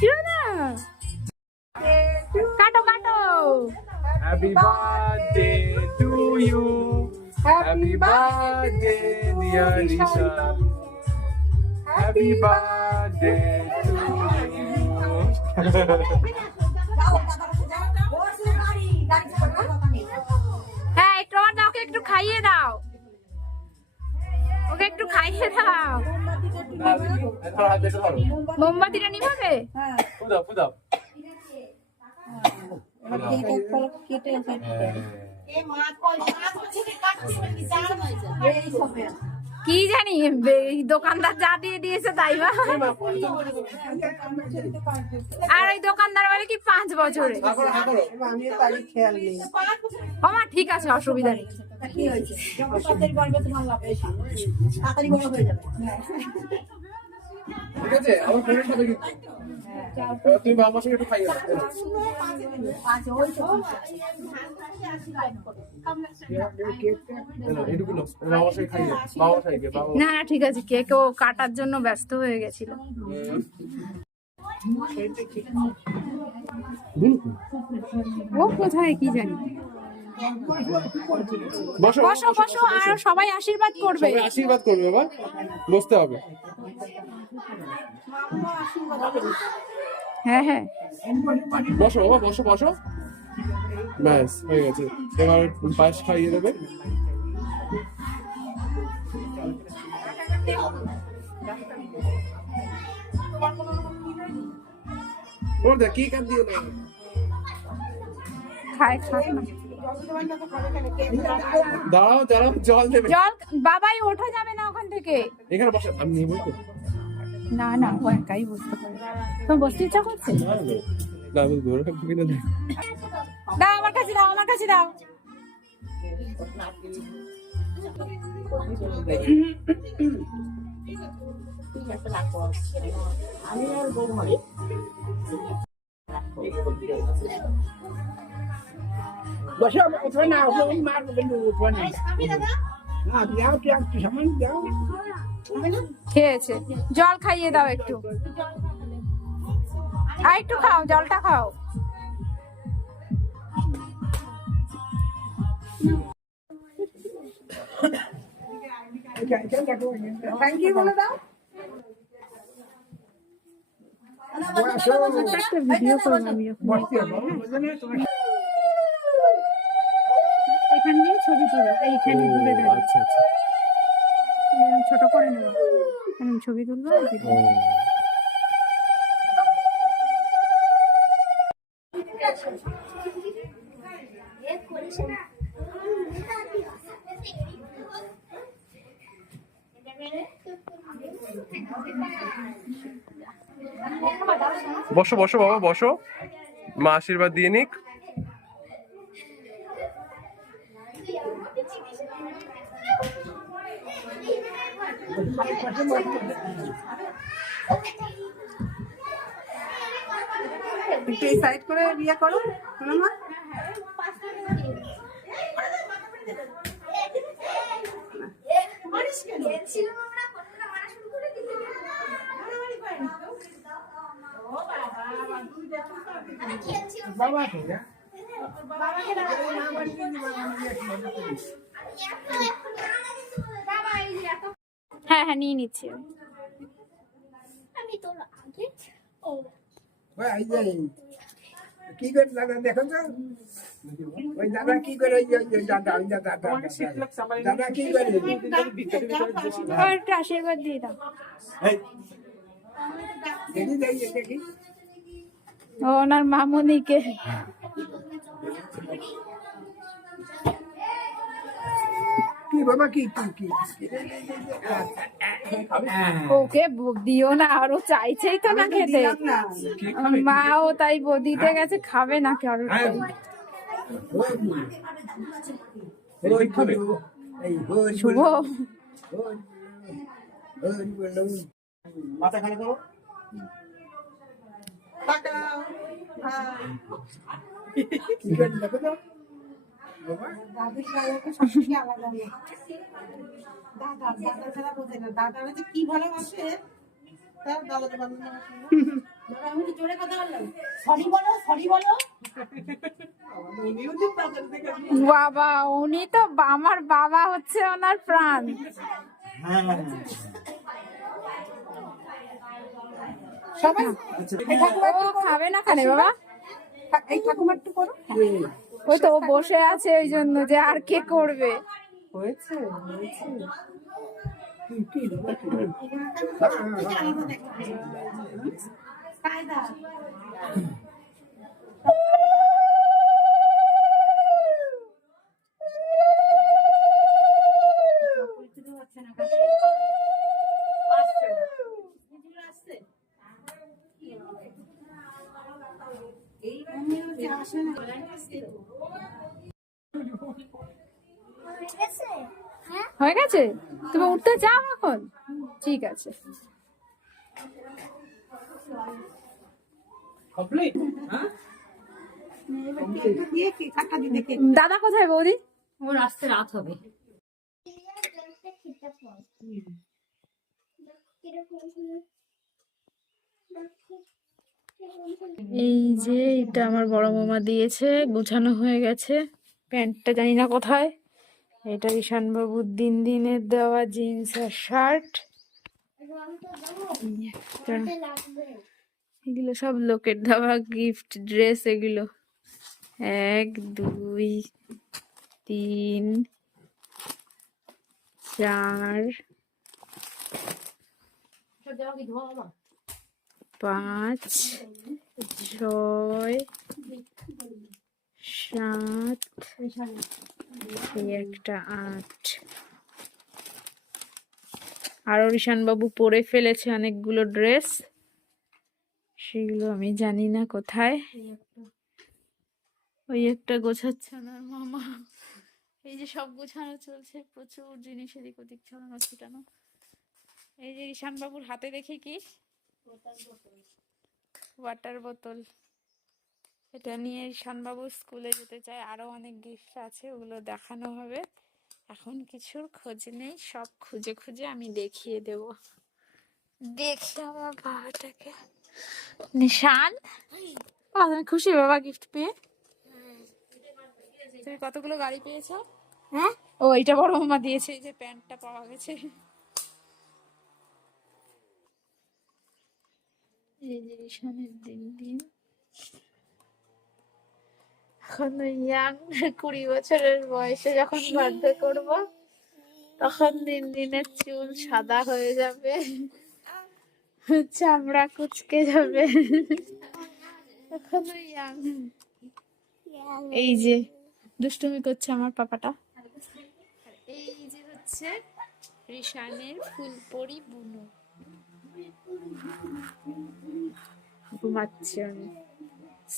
শোনা কাটো কাটো। Happy birthday to you. Happy birthday, dear Risha. Happy birthday to you. হ্যাঁ একটু আমার দাও, ওকে একটু খাইয়ে দাও, ওকে একটু খাইয়ে দাও। মোমবাতিটা নিভাবে? ফুদাও ফুদাও। কি জানি দোকানদার যা দিয়ে দিয়েছে তাই বা। আর ওই দোকানদার বলে কি 5 বছরে। আমার ঠিক আছে, অসুবিধা নেই। ঠিক আছে, আমার ফোনের সাথে কি তুমি বাবার সঙ্গে একটু খাইয়ে দাও। এটুকু নাও, বাবার সঙ্গে খাইয়ে দাও, বাবার সঙ্গে বাবা। না না ঠিক আছে, কেকও কাটার জন্য ব্যস্ত হয়ে গেছিল। ও কোথায় কি জানি। বসো বসো বসো, আর সবাই আশীর্বাদ করবে। সবাই আশীর্বাদ করবে বাবা, বসতে হবে। হ্যাঁ হ্যাঁ বসো বাবা, বসো বসো, ব্যাস হয়ে গেছে। এবার পায়েস খাইয়ে দেবে। ওর দেখ কি কাট দিও না। খায় খাক না। দাঁড়াও দাঁড়াও, জল দেবে। জল বাবাই ওঠা যাবে না ওখান থেকে। এখানে বসে, আমি নিয়ে বই করবো না না ও একাই বসতে পারে। তোমার বসতে ইচ্ছা করছে? না আমি ধরে রাখবো কিনা দেখ। দাও আমার কাছে, দাও আমার কাছে দাও। বসে উঠবে না, মারবো কিন্তু উঠবে না। না দাও কি একটু সামান দাও। খেয়েছে, জল খাইয়ে দাও একটু। আর একটু খাও, জলটা খাও। থ্যাংক ইউ বলে দাও। একটা ভিডিও করবো আমি যখন। এখান দিয়ে ছবি তুলো, এইখানে দূরে দাঁড়িয়ে আচ্ছা আচ্ছা। ছোট করে নেবো, আমি ছবি তুলবো। বসো বসো বাবা, বসো, মা আশীর্বাদ দিয়ে নিক। একটু এই সাইড করে ইয়ে করো মা। বাবা হ্যাঁ হ্যাঁ নিয়ে নিচ্ছি। কি করে দাদা দেখো তো, ওই দাদা কি করে, দাদা দাদা কি করে একটু আশীর্বাদ দিয়ে দাও। দেখি দেখি দেখি। ও ওনার মামুনিকে। কি বাবা কি কি ওকে দিও না, আরো চাইছেই তো না খেতে। মাও তাই দিতে গেছে, খাবে না কারো। শুভ মাথা খালি করো। কি করে দেখো তো দাদির গায়ে সবকিছু আলাদা। দাদা ছাড়া বোঝে না, দাদারা যে কি ভালোবাসে তার দাদাকে ভালো না। আমি তো জোরে কথা বললাম, সরি বলো, সরি বলো। বাবা, উনি তো আমার বাবা হচ্ছে ওনার প্রাণ। সবাই এই ঠাকুমা ও খাবে না খানে বাবা? এই ঠাকুমা একটু করো। ওই তো ও বসে আছে ওই জন্য, যে আর কে করবে। হয়েছে হয়েছে। কায়দা হয়ে গেছে? তুমি উঠতে চাও এখন? ঠিক আছে। দাদা কোথায় বৌদি? ওর আসতে রাত হবে। এই যে এটা আমার বড় মামা দিয়েছে, গোছানো হয়ে গেছে। প্যান্টটা জানি না কোথায়। এটা ঈশান বাবুর দিনের দেওয়া জিন্স আর শার্ট। এগুলো সব লোকের দেওয়া গিফট ড্রেস। এগুলো 1 2 3 4 5 6 7 এই একটা 8। আরো ঈশান বাবু পরে ফেলেছে অনেকগুলো ড্রেস, সেগুলো আমি জানি না কোথায়। ওই একটা গোছাচ্ছে ওনার মামা। এই যে সব গোছানো চলছে, প্রচুর জিনিস এদিক ওদিক ছড়ানো ছিটানো। এই যে ঈশান বাবুর হাতে দেখি কি, ওয়াটার বোতল। এটা নিয়ে ঈশান বাবু স্কুলে যেতে চায়। আরো অনেক গিফট আছে, ওগুলো দেখানো হবে। এখন কিছুর খোঁজ নেই, সব খুঁজে খুঁজে আমি দেখিয়ে দেব। দেখি আমার বাবাটাকে। নিশান, তুমি খুশি বাবা গিফট পেয়ে? তুমি কতগুলো গাড়ি পেয়েছো? হ্যাঁ, ও এটা বড় মামা দিয়েছে। এই যে প্যান্টটা পাওয়া গেছে। এই যে ঈশানের দিন এখন ইয়াং 20 বছরের বয়সে যখন বার্থডে করব, তখন দিনের চুল সাদা হয়ে যাবে, চামড়া কুচকে যাবে। এখনো ইয়াং। এই যে দুষ্টুমি করছে আমার পাপাটা। এই যে হচ্ছে রিশানের ফুলপরি বুনু, ঘুমাচ্ছে আমি।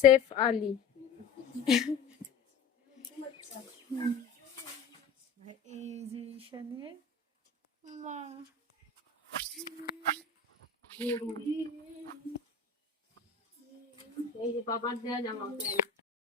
সেফ আলী। এই যে রিশানের মা। এই যে বাবার দেওয়া জামা প্যান্ট।